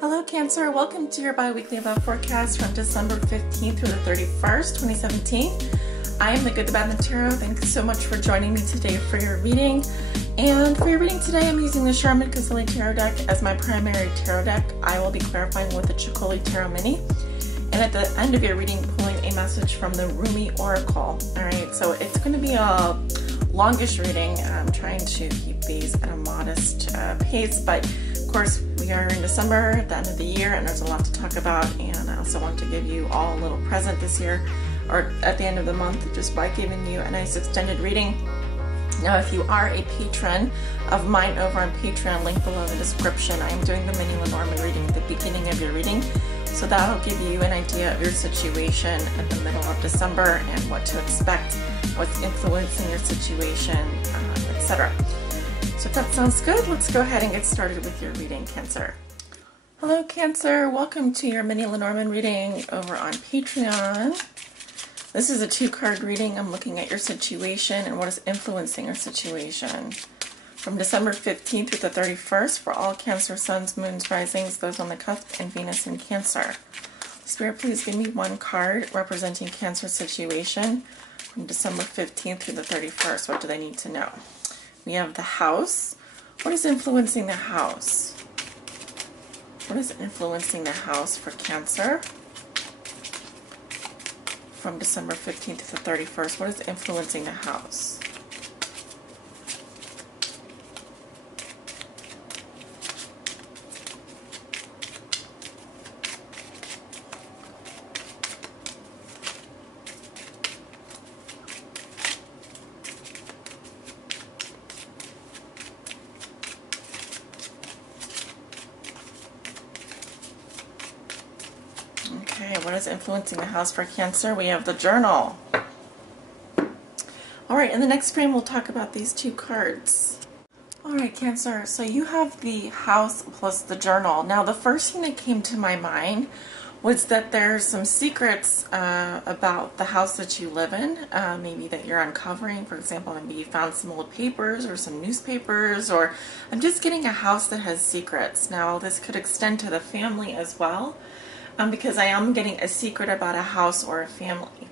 Hello Cancer, welcome to your bi-weekly love forecast from December 15th through the 31st, 2017. I am the Good, the Bad, and the Tarot. Thanks so much for joining me today for your reading. And for your reading today, I'm using the Charmin Casilli Tarot deck as my primary tarot deck. I will be clarifying with the Chicoli Tarot Mini. And at the end of your reading, pulling a message from the Rumi Oracle. Alright, so it's going to be a longish reading. I'm trying to keep these at a modest pace, but of course we are in December, at the end of the year, and there's a lot to talk about, and I also want to give you all a little present this year, or at the end of the month, just by giving you a nice extended reading. Now, if you are a patron of mine over on Patreon, link below in the description, I am doing the mini Lenormand reading at the beginning of your reading, so that'll give you an idea of your situation at the middle of December and what to expect, what's influencing your situation, etc. So if that sounds good, let's go ahead and get started with your reading, Cancer. Hello Cancer, welcome to your mini Lenormand reading over on Patreon. This is a 2-card reading. I'm looking at your situation and what is influencing your situation. From December 15th through the 31st for all Cancer suns, moons, risings, those on the cusp, and Venus in Cancer. Spirit, please give me one card representing Cancer situation from December 15th through the 31st. What do they need to know? We have the house. What is influencing the house? What is influencing the house for Cancer from December 15th to the 31st? What is influencing the house? Okay, what is influencing the house for Cancer? We have the journal. Alright, in the next frame we'll talk about these 2 cards. Alright, Cancer, so you have the house plus the journal. Now, the first thing that came to my mind was that there's some secrets about the house that you live in, maybe that you're uncovering. For example, maybe you found some old papers or some newspapers, or I'm just getting a house that has secrets. Now, this could extend to the family as well. Because I am getting a secret about a house or a family.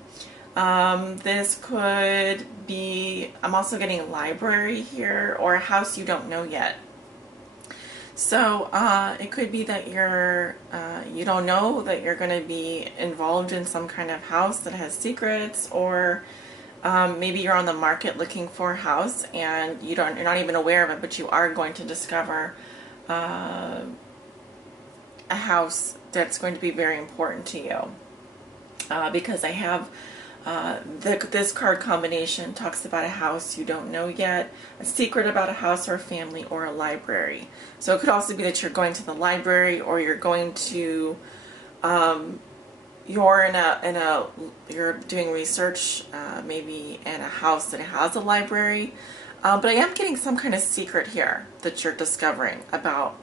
This could be, I'm also getting a library here, or a house you don't know yet. So it could be that you don't know that you're going to be involved in some kind of house that has secrets, or maybe you're on the market looking for a house and you're not even aware of it, but you are going to discover a house that's going to be very important to you, because I have this card combination talks about a house you don't know yet, a secret about a house or a family, or a library. So it could also be that you're going to the library, or you're going to you're doing research maybe in a house that has a library, but I am getting some kind of secret here that you're discovering about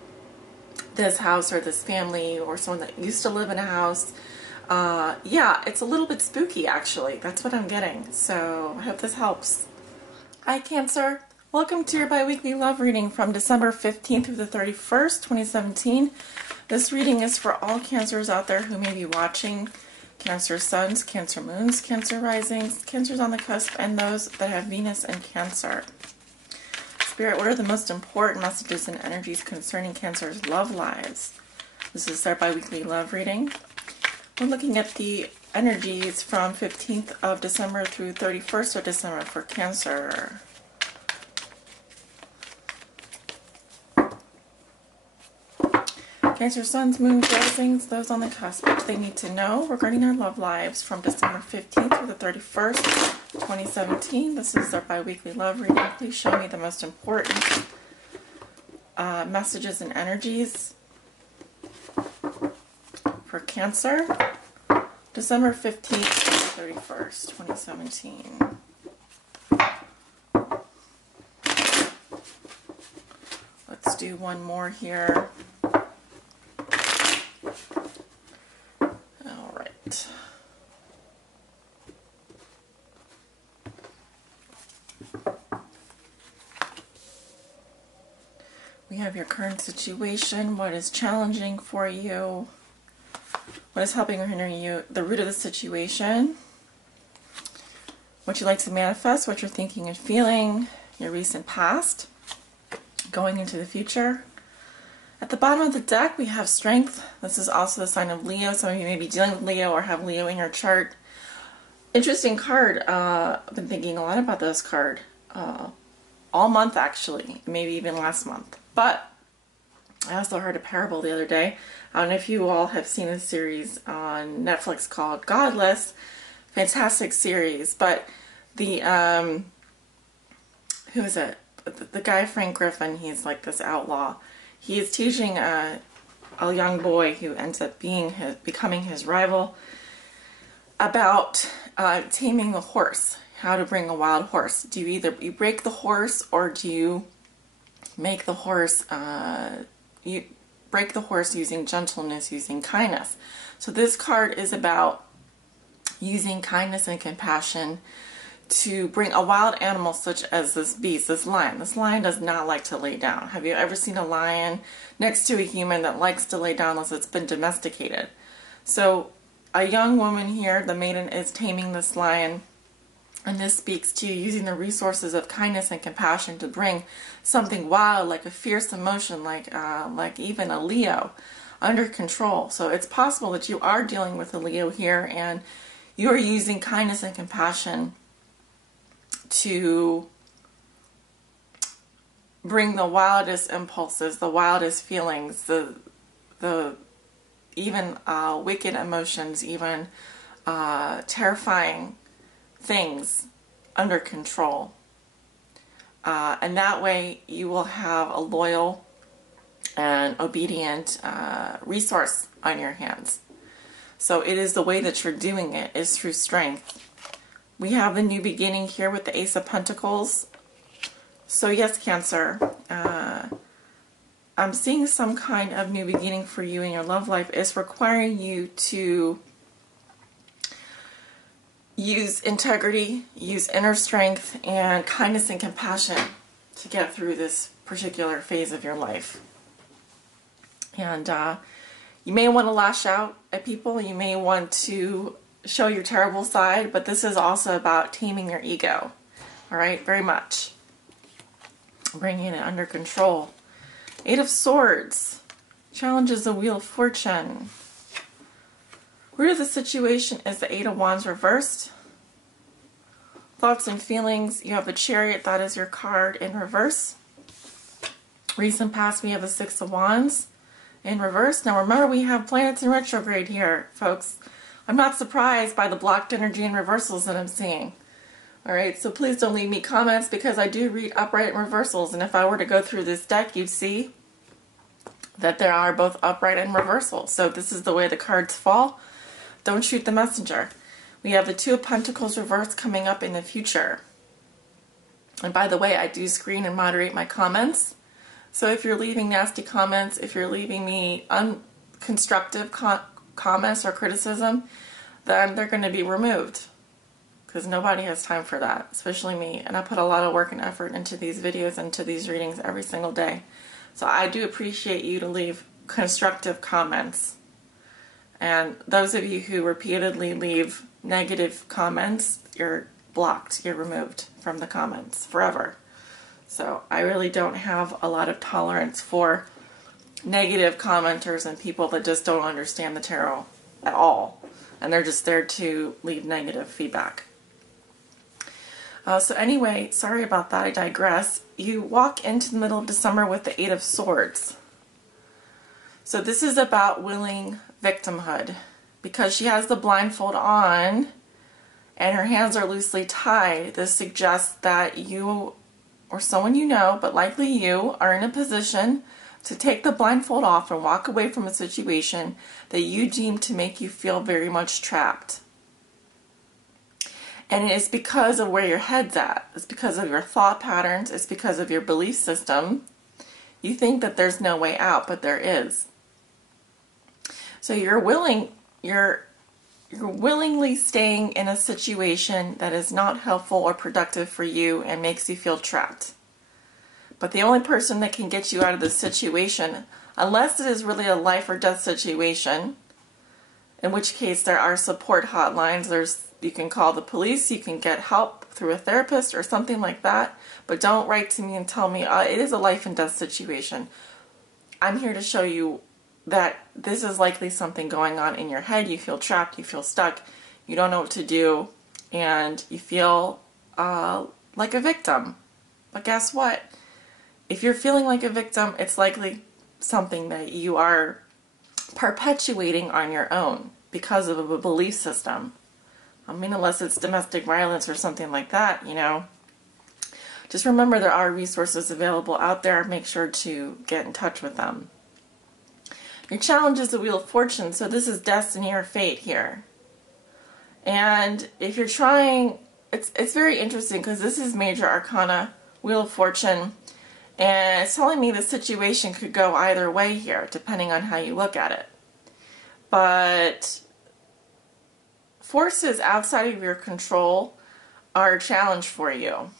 this house or this family or someone that used to live in a house. Yeah, it's a little bit spooky actually. That's what I'm getting. So I hope this helps. Hi Cancer. Welcome to your bi-weekly love reading from December 15th through the 31st, 2017. This reading is for all Cancers out there who may be watching. Cancer suns, Cancer moons, Cancer risings, Cancers on the cusp, and those that have Venus in Cancer. Spirit, what are the most important messages and energies concerning Cancer's love lives? This is our bi-weekly love reading. We're looking at the energies from 15th of December through 31st of December for Cancer. Cancer suns, moons, risings, those on the cusp. What do they need to know regarding their love lives from December 15th through the 31st, 2017. This is our bi-weekly love reading. Please show me the most important messages and energies for Cancer, December 15th through the 31st, 2017. Let's do one more here. All right. We have your current situation, what is challenging for you, what is helping or hindering you, the root of the situation, what you like to manifest, what you're thinking and feeling, your recent past, going into the future. At the bottom of the deck, we have strength. This is also the sign of Leo. Some of you may be dealing with Leo or have Leo in your chart. Interesting card. I've been thinking a lot about this card all month, actually, maybe even last month. But I also heard a parable the other day. I don't know if you all have seen a series on Netflix called Godless. Fantastic series. But the, who is it? The guy, Frank Griffin, he's like this outlaw. He is teaching a young boy who ends up becoming his rival about taming a horse, how to bring a wild horse. Do you break the horse, or do you make the horse, you break the horse using gentleness, using kindness? So this card is about using kindness and compassion to bring a wild animal such as this beast, this lion. This lion does not like to lay down. Have you ever seen a lion next to a human that likes to lay down unless it's been domesticated? So a young woman here, the maiden, is taming this lion, and this speaks to you using the resources of kindness and compassion to bring something wild, like a fierce emotion, like even a Leo, under control. So it's possible that you are dealing with a Leo here, and you are using kindness and compassion to bring the wildest impulses, the wildest feelings, the even wicked emotions, even terrifying things under control. And that way you will have a loyal and obedient resource on your hands. So it is the way that you're doing it is through strength. We have the new beginning here with the Ace of Pentacles. So yes, Cancer, I'm seeing some kind of new beginning for you in your love life. It's requiring you to use integrity, use inner strength, and kindness and compassion to get through this particular phase of your life. And you may want to lash out at people. You may want to show your terrible side, but this is also about taming your ego. All right, very much. Bringing it under control. Eight of Swords challenges the Wheel of Fortune. Root of the situation is the Eight of Wands reversed. Thoughts and feelings, you have a Chariot, that is your card in reverse. Recent past, we have the Six of Wands in reverse. Now remember, we have planets in retrograde here, folks. I'm not surprised by the blocked energy and reversals that I'm seeing. Alright, so please don't leave me comments, because I do read upright and reversals, and if I were to go through this deck, you'd see that there are both upright and reversals. So this is the way the cards fall. Don't shoot the messenger. We have the Two of Pentacles reversed coming up in the future. And by the way, I do screen and moderate my comments. So if you're leaving nasty comments, if you're leaving me unconstructive comments or criticism, then they're going to be removed. Because nobody has time for that, especially me. And I put a lot of work and effort into these videos and to these readings every single day. So I do appreciate you to leave constructive comments. And those of you who repeatedly leave negative comments, you're blocked, you're removed from the comments forever. So I really don't have a lot of tolerance for negative commenters and people that just don't understand the tarot at all. And they're just there to leave negative feedback. So anyway, sorry about that, I digress. You walk into the middle of December with the Eight of Swords. So this is about willing victimhood. Because she has the blindfold on and her hands are loosely tied, this suggests that you, or someone you know, but likely you, are in a position to take the blindfold off and walk away from a situation that you deem to make you feel very much trapped. And it is because of where your head's at. It's because of your thought patterns. It's because of your belief system. You think that there's no way out, but there is. So you're willingly staying in a situation that is not helpful or productive for you and makes you feel trapped. But the only person that can get you out of this situation, unless it is really a life or death situation, in which case there are support hotlines. You can call the police, you can get help through a therapist or something like that, but don't write to me and tell me it is a life and death situation. I'm here to show you that this is likely something going on in your head. You feel trapped, you feel stuck, you don't know what to do, and you feel like a victim. But guess what? If you're feeling like a victim, it's likely something that you are perpetuating on your own because of a belief system. I mean, unless it's domestic violence or something like that, you know. Just remember there are resources available out there. Make sure to get in touch with them. Your challenge is the Wheel of Fortune, so this is destiny or fate here. And if you're trying, it's very interesting because this is Major Arcana, Wheel of Fortune, and it's telling me the situation could go either way here, depending on how you look at it. But forces outside of your control are a challenge for you,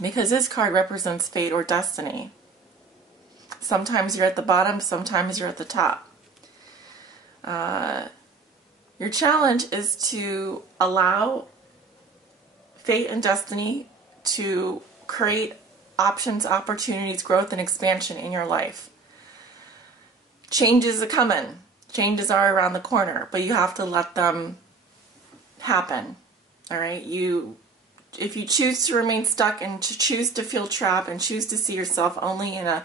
because this card represents fate or destiny. Sometimes you're at the bottom, sometimes you're at the top. Your challenge is to allow fate and destiny to create options, opportunities, growth, and expansion in your life. Changes are coming. Changes are around the corner, but you have to let them happen. All right? If you choose to remain stuck and to choose to feel trapped and choose to see yourself only in a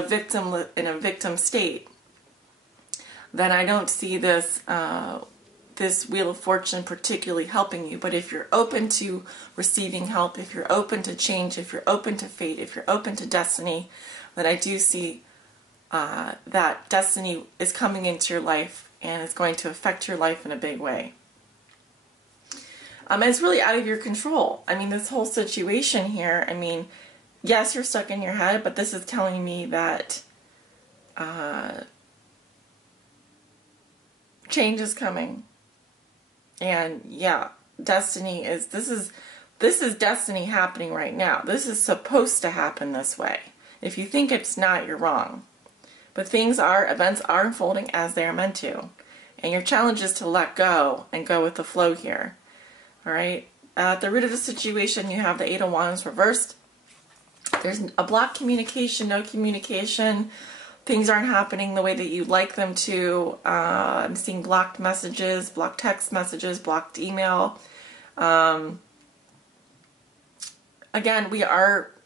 victim state, then I don't see this this Wheel of Fortune particularly helping you. But if you're open to receiving help, if you're open to change, if you're open to fate, if you're open to destiny, then I do see that destiny is coming into your life and it's going to affect your life in a big way. And it's really out of your control. I mean, this whole situation here, I mean, yes, you're stuck in your head, but this is telling me that change is coming. And yeah, destiny is, this is destiny happening right now. This is supposed to happen this way. If you think it's not, you're wrong. But events are unfolding as they are meant to. And your challenge is to let go and go with the flow here. All right? At the root of the situation, you have the Eight of Wands reversed. There's a blocked communication, no communication. Things aren't happening the way that you'd like them to. I'm seeing blocked messages, blocked text messages, blocked email. Again,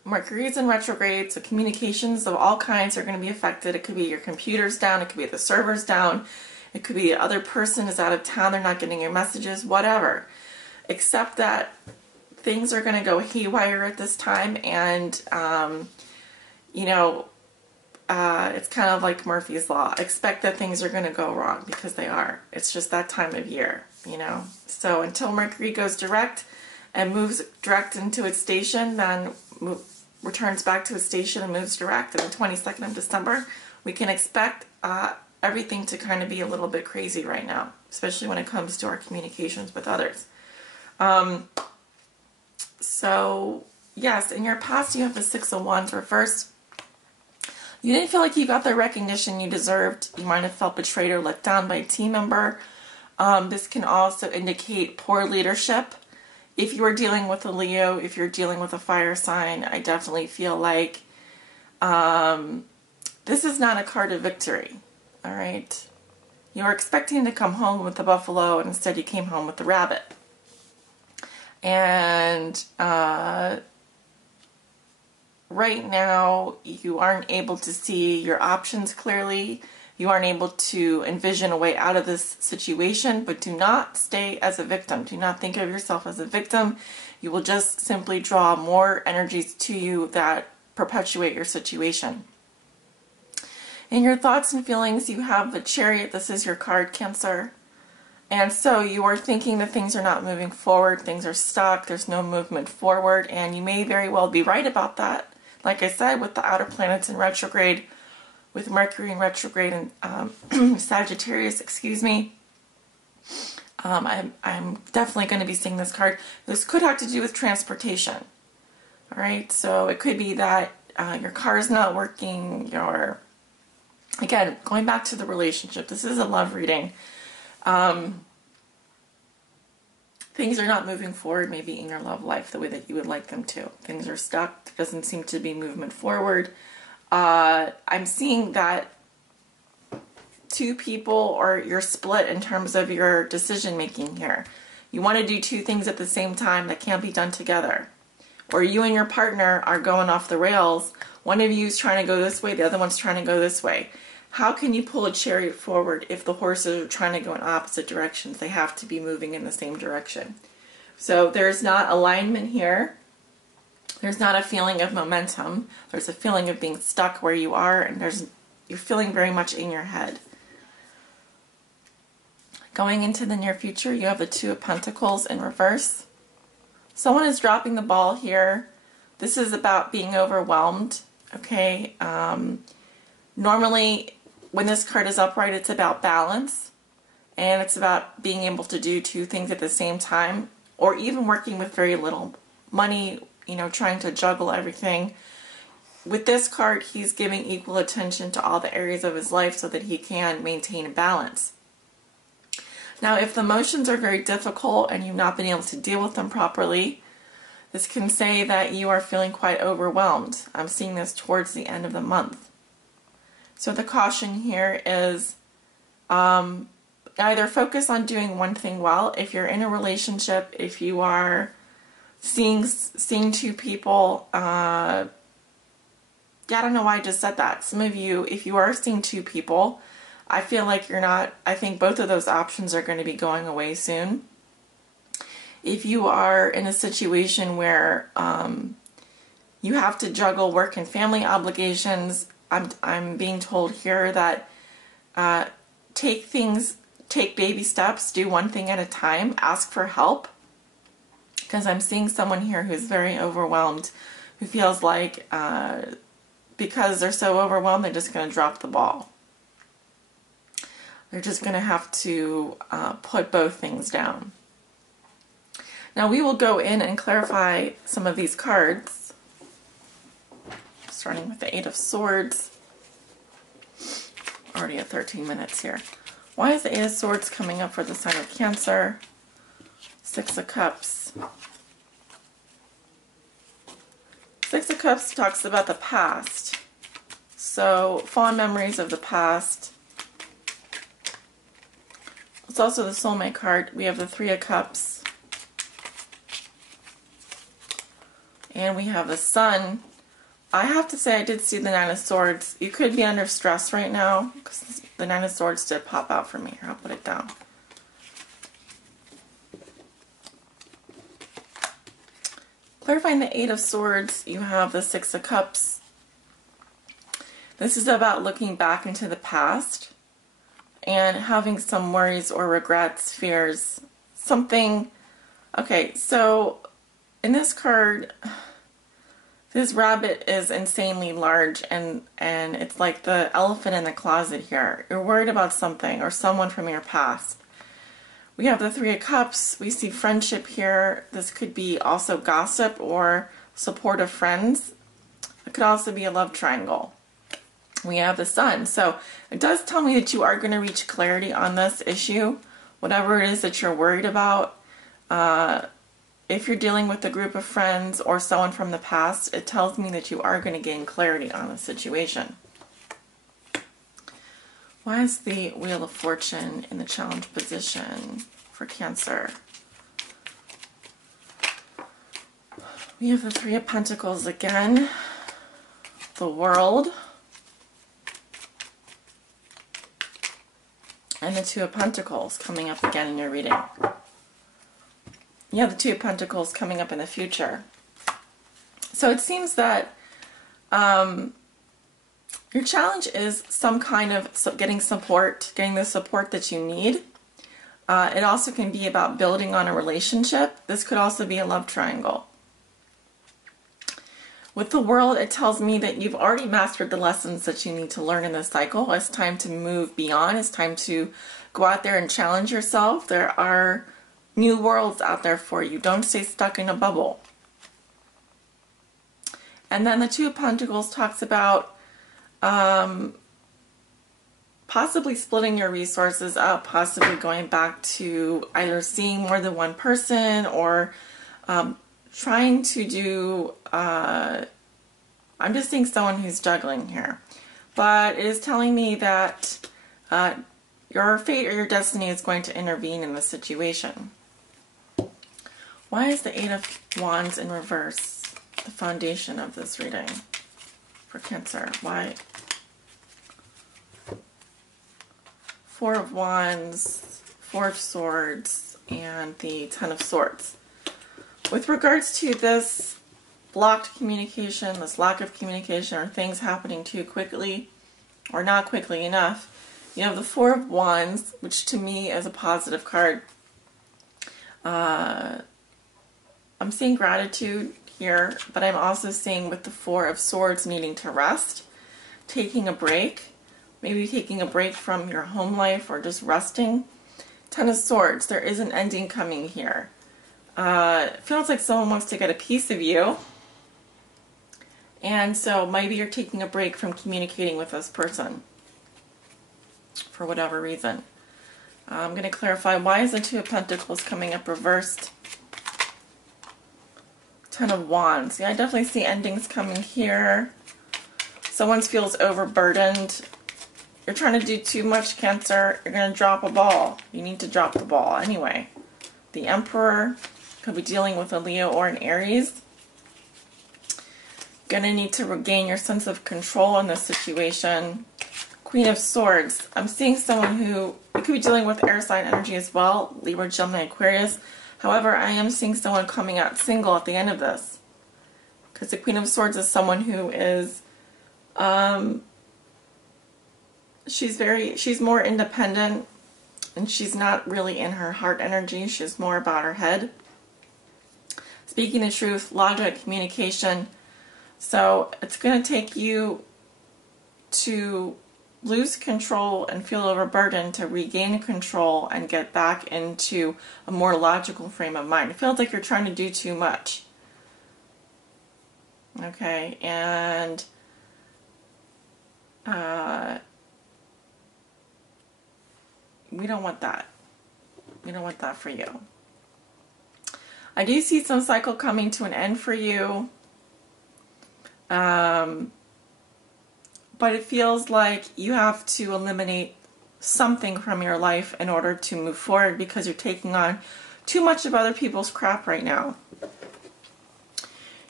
Mercury is in retrograde, so communications of all kinds are going to be affected. It could be your computer's down, it could be the server's down, it could be the other person is out of town, they're not getting your messages, whatever. Except that things are going to go haywire at this time, and, you know, it's kind of like Murphy's Law. Expect that things are going to go wrong, because they are. It's just that time of year, you know. So until Mercury goes direct and moves direct into its station, then returns back to its station and moves direct on the 22nd of December, we can expect everything to kind of be a little bit crazy right now, especially when it comes to our communications with others. So, yes, in your past you have the Six of Wands reversed. You didn't feel like you got the recognition you deserved. You might have felt betrayed or let down by a team member. This can also indicate poor leadership. If you are dealing with a Leo, if you're dealing with a fire sign, I definitely feel like this is not a card of victory. All right? You were expecting to come home with the buffalo, and instead you came home with the rabbit. And right now, you aren't able to see your options clearly. You aren't able to envision a way out of this situation, but do not stay as a victim. Do not think of yourself as a victim. You will just simply draw more energies to you that perpetuate your situation. In your thoughts and feelings, you have the Chariot. This is your card, Cancer. And so you are thinking that things are not moving forward, things are stuck, there's no movement forward, and you may very well be right about that. Like I said, with the outer planets in retrograde, with Mercury in retrograde and Sagittarius, excuse me, I'm definitely going to be seeing this card. This could have to do with transportation. All right, so it could be that your car's not working, again, going back to the relationship, this is a love reading. Things are not moving forward maybe in your love life the way that you would like them to. Things are stuck. There doesn't seem to be movement forward. I'm seeing that two people, or you're split in terms of your decision making here. You want to do two things at the same time that can't be done together. Or you and your partner are going off the rails. One of you is trying to go this way, the other one's trying to go this way. How can you pull a chariot forward if the horses are trying to go in opposite directions? They have to be moving in the same direction. So there's not alignment here. There's not a feeling of momentum. There's a feeling of being stuck where you are, and you're feeling very much in your head. Going into the near future, you have the Two of Pentacles in reverse. Someone is dropping the ball here. This is about being overwhelmed, okay? Normally, when this card is upright, it's about balance, and it's about being able to do two things at the same time, or even working with very little money, trying to juggle everything. With this card, he's giving equal attention to all the areas of his life so that he can maintain a balance. Now, if the emotions are very difficult and you've not been able to deal with them properly, this can say that you are feeling quite overwhelmed. I'm seeing this towards the end of the month. So the caution here is either focus on doing one thing well. If you're in a relationship, if you are seeing two people, I don't know why I just said that. Some of you, if you are seeing two people, I feel like you're not. I think both of those options are going to be going away soon. If you are in a situation where you have to juggle work and family obligations, I'm being told here that take baby steps, do one thing at a time, ask for help. Because I'm seeing someone here who's very overwhelmed, who feels like because they're so overwhelmed, they're just going to drop the ball. They're just going to have to put both things down. Now we will go in and clarify some of these cards, starting with the Eight of Swords. Already at 13 minutes here. Why is the Eight of Swords coming up for the sign of Cancer? Six of Cups. Six of Cups talks about the past. So, fond memories of the past. It's also the Soulmate card. We have the Three of Cups. And we have the Sun. I have to say I did see the Nine of Swords. You could be under stress right now, because the Nine of Swords did pop out for me. Here, I'll put it down. Clarifying the Eight of Swords, you have the Six of Cups. This is about looking back into the past and having some worries or regrets, fears, something. Okay, so in this card, this rabbit is insanely large, and it's like the elephant in the closet here. You're worried about something or someone from your past. We have the Three of Cups. We see friendship here. This could be also gossip or support of friends. It could also be a love triangle. We have the Sun. So it does tell me that you are going to reach clarity on this issue, whatever it is that you're worried about. If you're dealing with a group of friends or someone from the past, it tells me that you are going to gain clarity on the situation. Why is the Wheel of Fortune in the challenge position for Cancer? We have the Three of Pentacles again, the World, and the Two of Pentacles coming up again in your reading. You have the Two of Pentacles coming up in the future. So it seems that your challenge is some kind of getting support, getting the support that you need. It also can be about building on a relationship. This could also be a love triangle. With the World, it tells me that you've already mastered the lessons that you need to learn in this cycle. It's time to move beyond. It's time to go out there and challenge yourself. There are new worlds out there for you. Don't stay stuck in a bubble. And then the Two of Pentacles talks about possibly splitting your resources up, possibly going back to either seeing more than one person or trying to do, I'm just seeing someone who's juggling here. But it is telling me that your fate or your destiny is going to intervene in the situation. Why is the Eight of Wands in reverse the foundation of this reading for Cancer? Why? Four of Wands, Four of Swords, and the Ten of Swords. With regards to this blocked communication, this lack of communication, or things happening too quickly or not quickly enough, you have the Four of Wands, which to me is a positive card. I'm seeing gratitude here, but I'm also seeing with the Four of Swords needing to rest, taking a break, maybe taking a break from your home life or just resting. Ten of Swords, there is an ending coming here. It feels like someone wants to get a piece of you, and so maybe you're taking a break from communicating with this person for whatever reason. I'm going to clarify, why is the Two of Pentacles coming up reversed? Ten of Wands. Yeah, I definitely see endings coming here. Someone feels overburdened. You're trying to do too much, Cancer. You're going to drop a ball. You need to drop the ball anyway. The Emperor could be dealing with a Leo or an Aries. Going to need to regain your sense of control in this situation. Queen of Swords. I'm seeing someone who, you could be dealing with air sign energy as well, Libra, Gemini, Aquarius. However, I am seeing someone coming out single at the end of this. Because the Queen of Swords is someone who is, she's more independent, and she's not really in her heart energy. She's more about her head. Speaking the truth, logic, communication. So it's going to take you to lose control and feel overburdened to regain control and get back into a more logical frame of mind. It feels like you're trying to do too much. Okay, and we don't want that. We don't want that for you. I do see some cycle coming to an end for you. But it feels like you have to eliminate something from your life in order to move forward, because you're taking on too much of other people's crap right now.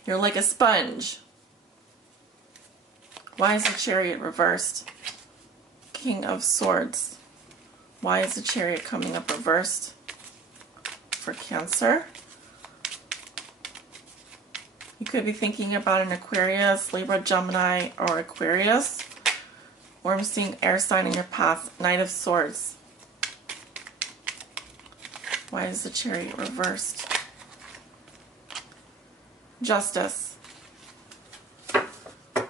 You're like a sponge. Why is the Chariot reversed? King of Swords. Why is the Chariot coming up reversed for Cancer? You could be thinking about an Aquarius, Libra, Gemini, or Aquarius. Or I'm seeing air sign in your path, Knight of Swords. Why is the Chariot reversed? Justice.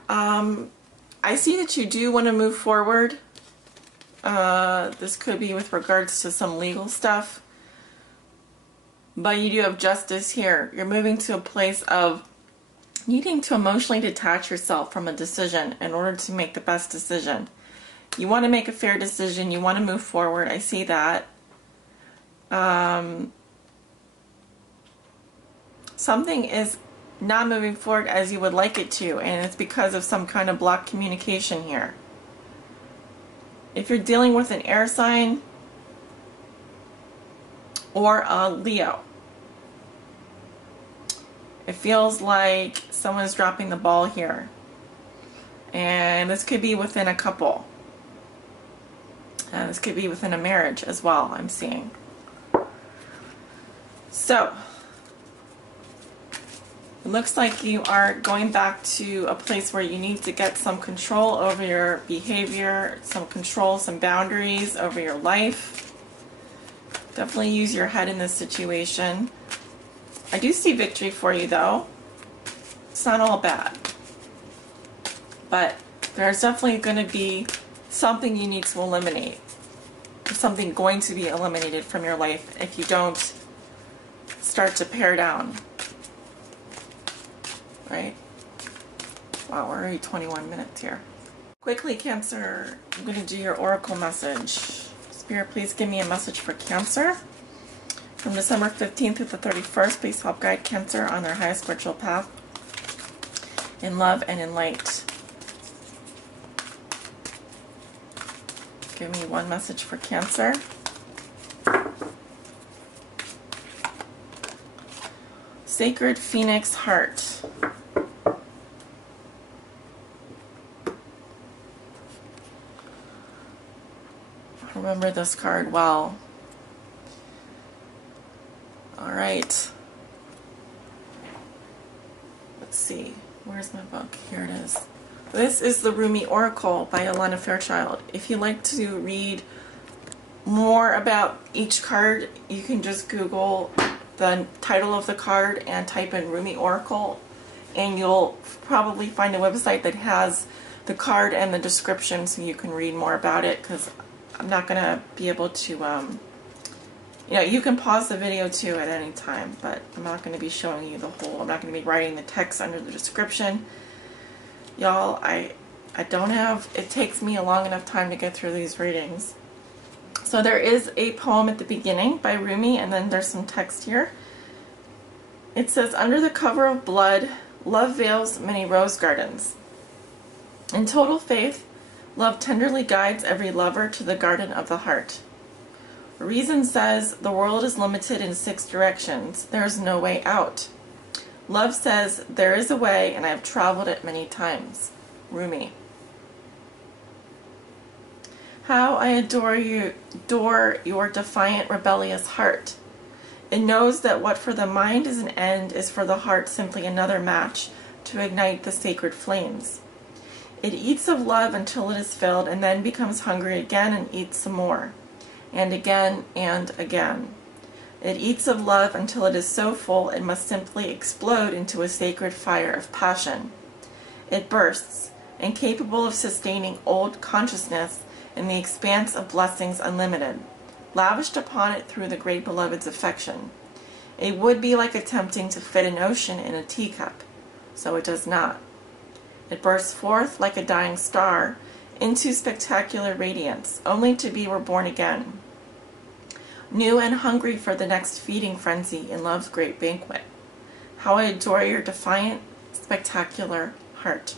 I see that you do want to move forward. This could be with regards to some legal stuff. But you do have justice here. You're moving to a place of needing to emotionally detach yourself from a decision in order to make the best decision. You want to make a fair decision. You want to move forward. I see that. Something is not moving forward as you would like it to, and it's because of some kind of blocked communication here. If you're dealing with an air sign or a Leo, it feels like someone is dropping the ball here. And this could be within a couple. And this could be within a marriage as well, I'm seeing. So, it looks like you are going back to a place where you need to get some control over your behavior, some control, some boundaries over your life. Definitely use your head in this situation. I do see victory for you, though. It's not all bad. But there's definitely going to be something you need to eliminate. There's something going to be eliminated from your life if you don't start to pare down. Right? Wow, we're already 21 minutes here. Quickly, Cancer, I'm going to do your oracle message. Spirit, please give me a message for Cancer. From December 15th through the 31st, please help guide Cancer on their highest spiritual path in love and in light. Give me one message for Cancer. Sacred Phoenix Heart. I remember this card well. All right. Let's see. Where's my book? Here it is. This is the Rumi Oracle by Alana Fairchild. If you'd like to read more about each card, you can just Google the title of the card and type in Rumi Oracle, and you'll probably find a website that has the card and the description so you can read more about it, because I'm not going to be able to, you know, you can pause the video too at any time, but I'm not going to be showing you the whole, I'm not going to be writing the text under the description. Y'all, I don't have, it takes me a long enough time to get through these readings. So there is a poem at the beginning by Rumi, and then there's some text here. It says, under the cover of blood, love veils many rose gardens. In total faith, love tenderly guides every lover to the garden of the heart. Reason says the world is limited in 6 directions. There is no way out. Love says there is a way, and I have traveled it many times. Rumi. How I adore your defiant, rebellious heart. It knows that what for the mind is an end is for the heart simply another match to ignite the sacred flames. It eats of love until it is filled, and then becomes hungry again and eats some more, and again and again. It eats of love until it is so full it must simply explode into a sacred fire of passion. It bursts, incapable of sustaining old consciousness in the expanse of blessings unlimited, lavished upon it through the great beloved's affection. It would be like attempting to fit an ocean in a teacup, so it does not. It bursts forth like a dying star into spectacular radiance, only to be reborn again, new and hungry for the next feeding frenzy in love's great banquet. How I adore your defiant, spectacular heart.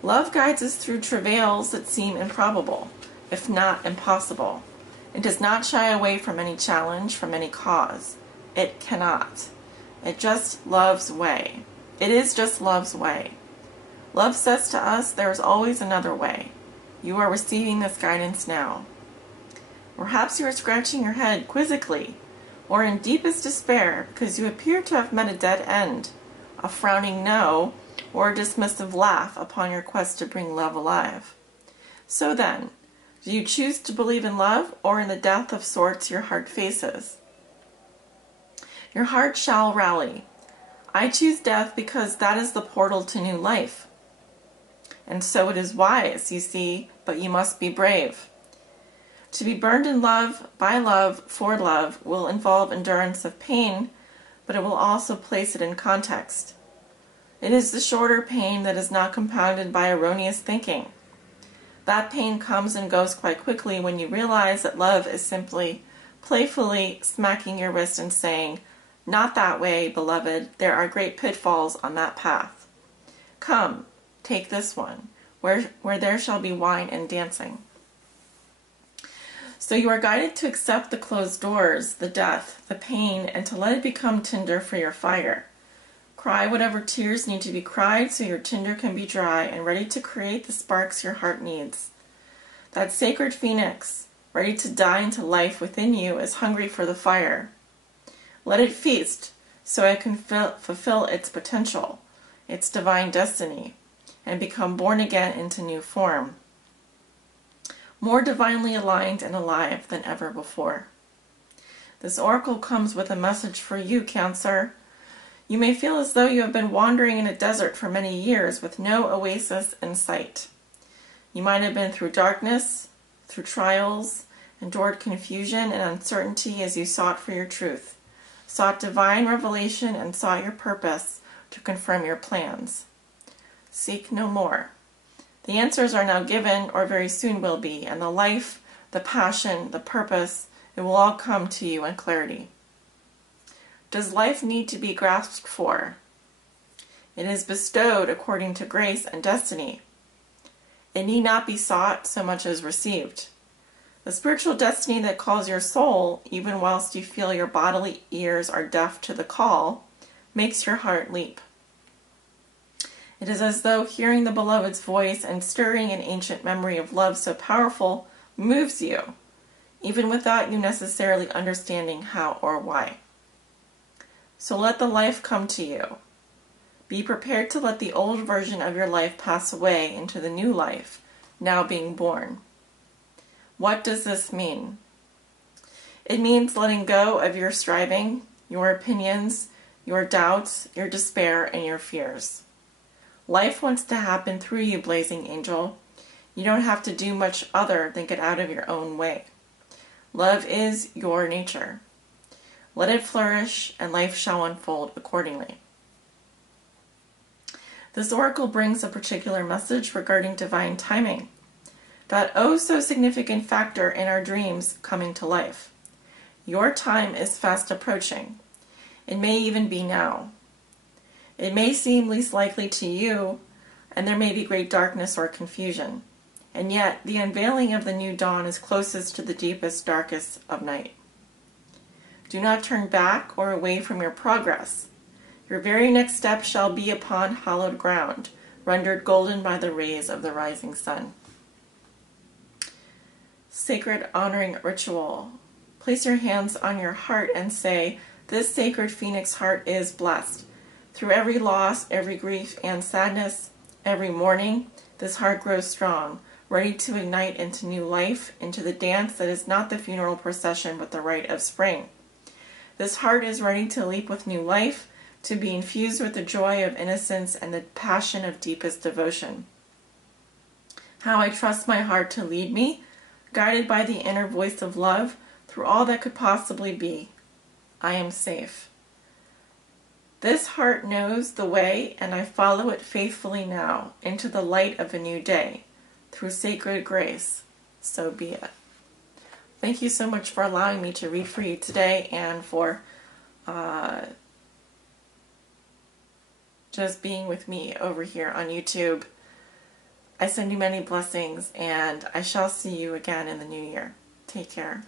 Love guides us through travails that seem improbable, if not impossible. It does not shy away from any challenge, from any cause. It cannot. It just love's way. It is just love's way. Love says to us, there is always another way. You are receiving this guidance now. Perhaps you are scratching your head quizzically, or in deepest despair, because you appear to have met a dead end, a frowning no, or a dismissive laugh upon your quest to bring love alive. So then, do you choose to believe in love, or in the death of sorts your heart faces? Your heart shall rally. I choose death because that is the portal to new life. And so it is wise, you see, but you must be brave. To be burned in love, by love, for love, will involve endurance of pain, but it will also place it in context. It is the shorter pain that is not compounded by erroneous thinking. That pain comes and goes quite quickly when you realize that love is simply playfully smacking your wrist and saying, not that way, beloved, there are great pitfalls on that path. Come, take this one, where there shall be wine and dancing. So you are guided to accept the closed doors, the death, the pain, and to let it become tinder for your fire. Cry whatever tears need to be cried so your tinder can be dry and ready to create the sparks your heart needs. That sacred phoenix, ready to die into life within you, is hungry for the fire. Let it feast so it can fulfill its potential, its divine destiny, and become born again into new form, more divinely aligned and alive than ever before. This oracle comes with a message for you, Cancer. You may feel as though you have been wandering in a desert for many years with no oasis in sight. You might have been through darkness, through trials, endured confusion and uncertainty as you sought for your truth, sought divine revelation, and sought your purpose to confirm your plans. seek no more. The answers are now given, or very soon will be, and the life, the passion, the purpose, it will all come to you in clarity. Does life need to be grasped for? It is bestowed according to grace and destiny. It need not be sought so much as received. The spiritual destiny that calls your soul, even whilst you feel your bodily ears are deaf to the call, makes your heart leap. It is as though hearing the beloved's voice and stirring an ancient memory of love so powerful moves you, even without you necessarily understanding how or why. So let the life come to you. Be prepared to let the old version of your life pass away into the new life, now being born. What does this mean? It means letting go of your striving, your opinions, your doubts, your despair, and your fears. Life wants to happen through you, blazing angel. You don't have to do much other than get out of your own way. Love is your nature. Let it flourish, and life shall unfold accordingly. This oracle brings a particular message regarding divine timing, that oh so significant factor in our dreams coming to life. Your time is fast approaching. It may even be now. It may seem least likely to you, and there may be great darkness or confusion, and yet the unveiling of the new dawn is closest to the deepest, darkest of night. Do not turn back or away from your progress. Your very next step shall be upon hallowed ground, rendered golden by the rays of the rising sun. Sacred honoring ritual. Place your hands on your heart and say, this sacred phoenix heart is blessed. Through every loss, every grief and sadness, every mourning, this heart grows strong, ready to ignite into new life, into the dance that is not the funeral procession but the rite of spring. This heart is ready to leap with new life, to be infused with the joy of innocence and the passion of deepest devotion. How I trust my heart to lead me, guided by the inner voice of love, through all that could possibly be. I am safe. This heart knows the way, and I follow it faithfully now, into the light of a new day, through sacred grace. So be it. Thank you so much for allowing me to read for you today, and for just being with me over here on YouTube. I send you many blessings, and I shall see you again in the new year. Take care.